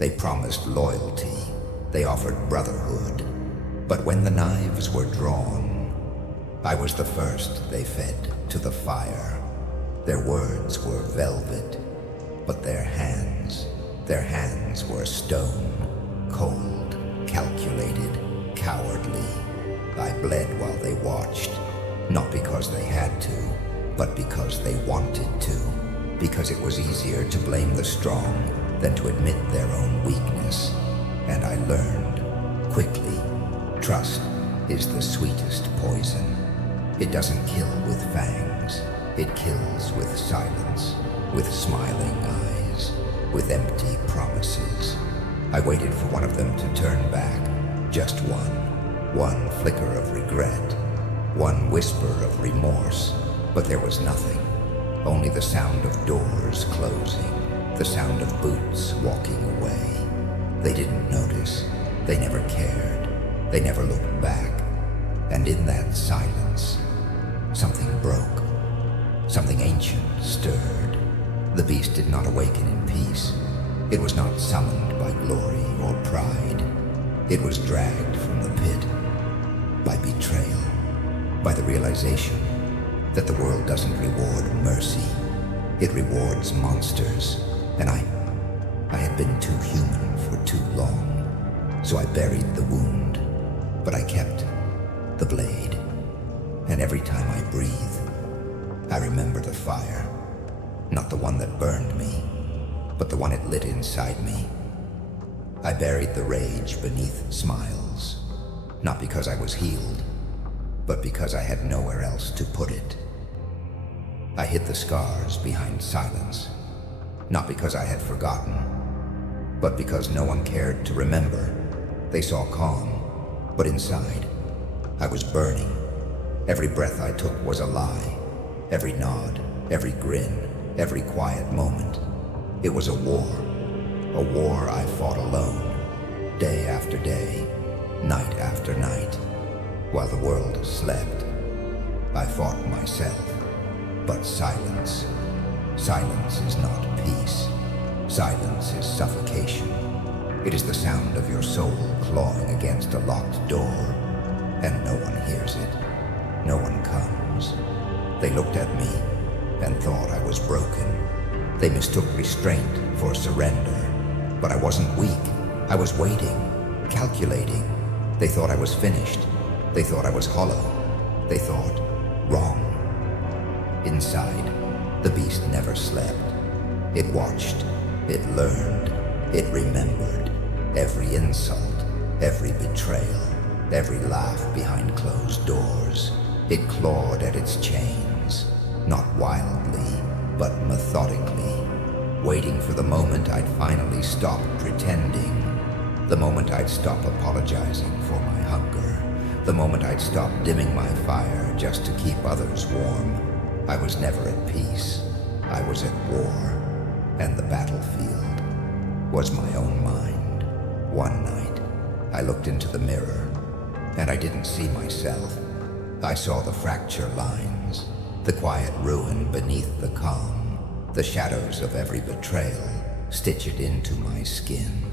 They promised loyalty. They offered brotherhood. But when the knives were drawn, I was the first they fed to the fire. Their words were velvet, but their hands were stone, cold, calculated, cowardly. I bled while they watched, not because they had to, but because they wanted to, because it was easier to blame the strong than to admit their own weakness. And I learned, quickly, trust is the sweetest poison. It doesn't kill with fangs, it kills with silence, with smiling eyes, with empty promises. I waited for one of them to turn back, just one flicker of regret, one whisper of remorse, but there was nothing. Only the sound of doors closing, the sound of boots walking away. They didn't notice, they never cared, they never looked back. And in that silence, something broke, something ancient stirred. The beast did not awaken in peace. It was not summoned by glory or pride. It was dragged from the pit by betrayal, by the realization that the world doesn't reward mercy. It rewards monsters, and I had been too human for too long. So I buried the wound, but I kept the blade. And every time I breathe, I remember the fire, not the one that burned me, but the one it lit inside me. I buried the rage beneath smiles, not because I was healed, but because I had nowhere else to put it. I hid the scars behind silence, not because I had forgotten, but because no one cared to remember. They saw calm, but inside, I was burning. Every breath I took was a lie. Every nod, every grin, every quiet moment. It was a war I fought alone, day after day, night after night. While the world slept, I fought myself. But silence is not peace. Silence is suffocation. It is the sound of your soul clawing against a locked door, and no one hears it. No one comes. They looked at me and thought I was broken. They mistook restraint for surrender. But I wasn't weak. I was waiting, calculating. They thought I was finished. They thought I was hollow. They thought wrong. Inside, the beast never slept. It watched, it learned, it remembered every insult, every betrayal, every laugh behind closed doors. It clawed at its chains, not wildly, but methodically, waiting for the moment I'd finally stop pretending, the moment I'd stop apologizing for my hunger, the moment I'd stop dimming my fire just to keep others warm. I was never at peace. I was at war, and the battlefield was my own mind. One night, I looked into the mirror, and I didn't see myself. I saw the fracture lines, the quiet ruin beneath the calm, the shadows of every betrayal stitched into my skin,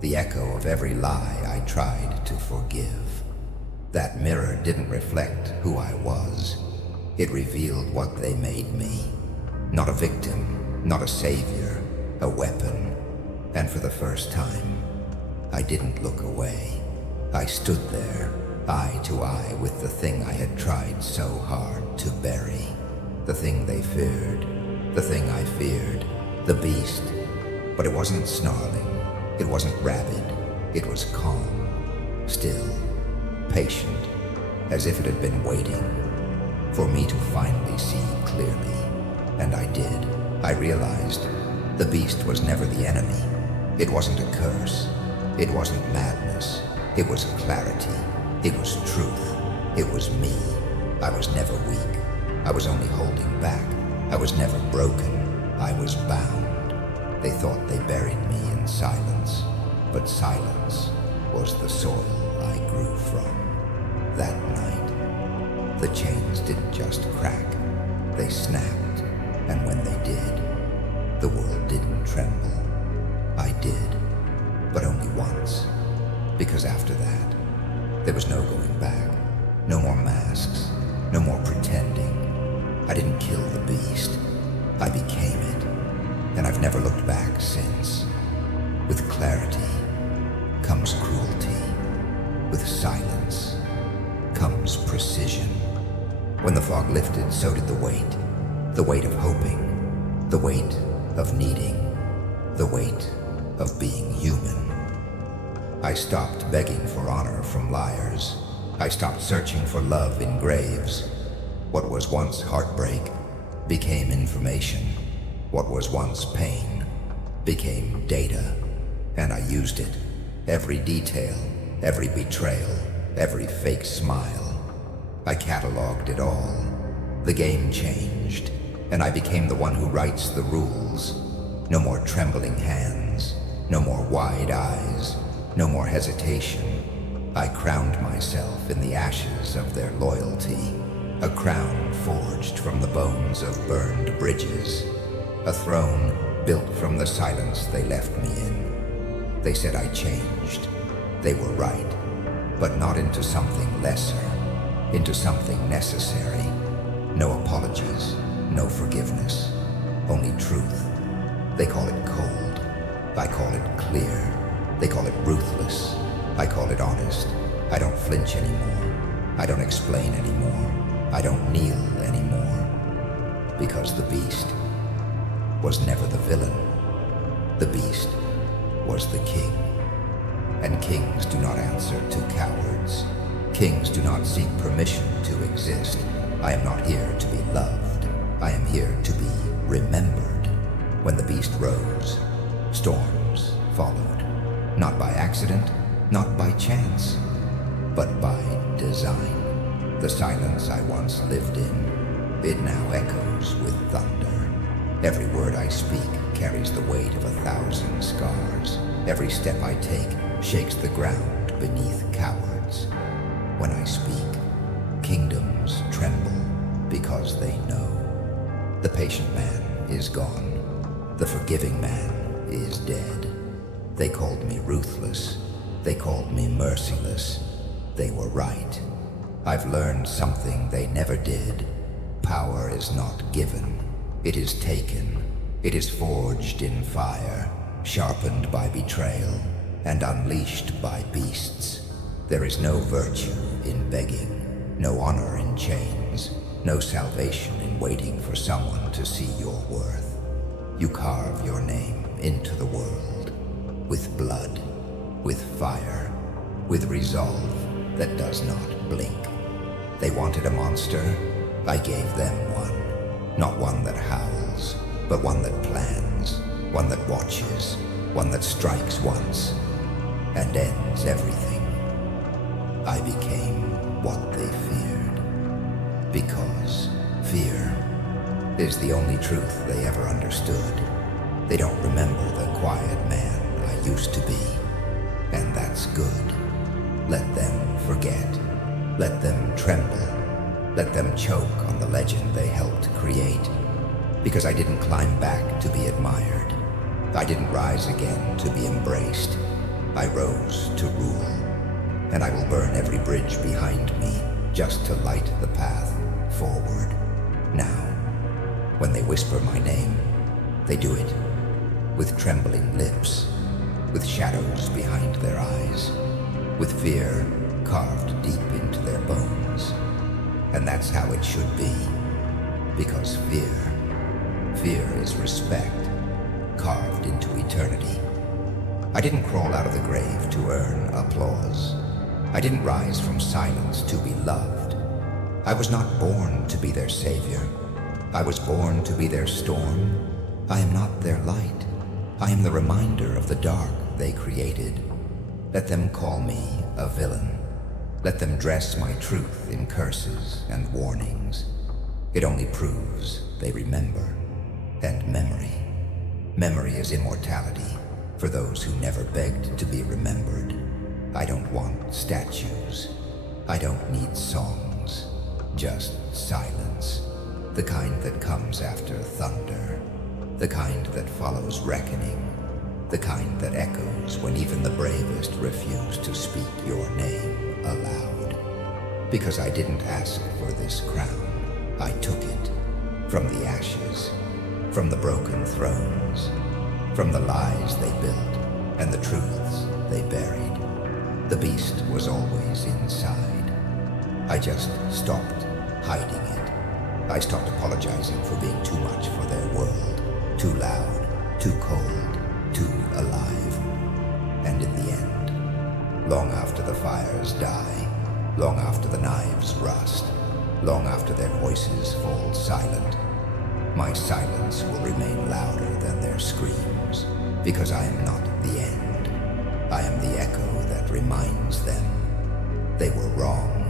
the echo of every lie I tried to forgive. That mirror didn't reflect who I was. It revealed what they made me. Not a victim, not a savior, a weapon. And for the first time, I didn't look away. I stood there, eye to eye with the thing I had tried so hard to bury. The thing they feared, the thing I feared, the beast. But it wasn't snarling, it wasn't rabid, it was calm, still, patient, as if it had been waiting for me to finally see clearly. And I did. I realized the beast was never the enemy. It wasn't a curse. It wasn't madness. It was clarity. It was truth. It was me. I was never weak. I was only holding back. I was never broken. I was bound. They thought they buried me in silence, but silence was the soil I grew from. That night, the chains didn't just crack, they snapped, and when they did, the world didn't tremble. I did. but only once. Because after that, there was no going back. No more masks, no more pretending. I didn't kill the beast. I became it. And I've never looked back since. With clarity comes cruelty. With silence comes precision. When the fog lifted, so did the weight. The weight of hoping. The weight of needing. The weight of being human. I stopped begging for honor from liars. I stopped searching for love in graves. What was once heartbreak became information. What was once pain became data. And I used it. Every detail, every betrayal, every fake smile. I cataloged it all. The game changed, and I became the one who writes the rules. No more trembling hands, no more wide eyes, no more hesitation. I crowned myself in the ashes of their loyalty, a crown forged from the bones of burned bridges, a throne built from the silence they left me in. They said I changed. They were right, but not into something lesser, into something necessary. No apologies, no forgiveness, only truth. They call it cold. I call it clear. They call it ruthless. I call it honest. I don't flinch anymore. I don't explain anymore. I don't kneel anymore. Because the beast was never the villain. The beast was the king. And kings do not answer to cowards. Kings do not seek permission to exist. I am not here to be loved. I am here to be remembered. When the beast rose, storms followed. Not by accident, not by chance, but by design. The silence I once lived in, it now echoes with thunder. Every word I speak carries the weight of 1,000 scars. Every step I take shakes the ground beneath cowards. When I speak, kingdoms tremble because they know. The patient man is gone. The forgiving man is dead. They called me ruthless. They called me merciless. They were right. I've learned something they never did. Power is not given. It is taken. It is forged in fire, sharpened by betrayal, and unleashed by beasts. There is no virtue in begging, no honor in chains, no salvation in waiting for someone to see your worth. You carve your name into the world, with blood, with fire, with resolve that does not blink. They wanted a monster, I gave them one. Not one that howls, but one that plans, one that watches, one that strikes once and ends everything. I became what they feared, because fear is the only truth they ever understood. They don't remember the quiet man I used to be, and that's good. Let them forget. Let them tremble. Let them choke on the legend they helped create. Because I didn't climb back to be admired. I didn't rise again to be embraced. I rose to rule. And I will burn every bridge behind me just to light the path forward. Now, when they whisper my name, they do it with trembling lips, with shadows behind their eyes, with fear carved deep into their bones. And that's how it should be, because fear is respect, carved into eternity. I didn't crawl out of the grave to earn applause. I didn't rise from silence to be loved. I was not born to be their savior. I was born to be their storm. I am not their light. I am the reminder of the dark they created. Let them call me a villain. Let them dress my truth in curses and warnings. It only proves they remember. And memory is immortality for those who never begged to be remembered. I don't want statues. I don't need songs. Just silence. The kind that comes after thunder. The kind that follows reckoning. the kind that echoes when even the bravest refuse to speak your name aloud. Because I didn't ask for this crown, I took it from the ashes, from the broken thrones, from the lies they built and the truths they buried. The beast was always inside. I just stopped hiding it. I stopped apologizing for being too much for their world, too loud, too cold, too alive. And in the end, long after the fires die, long after the knives rust, long after their voices fall silent, my silence will remain louder than their screams, because I am not the end. I am the echo that reminds them they were wrong.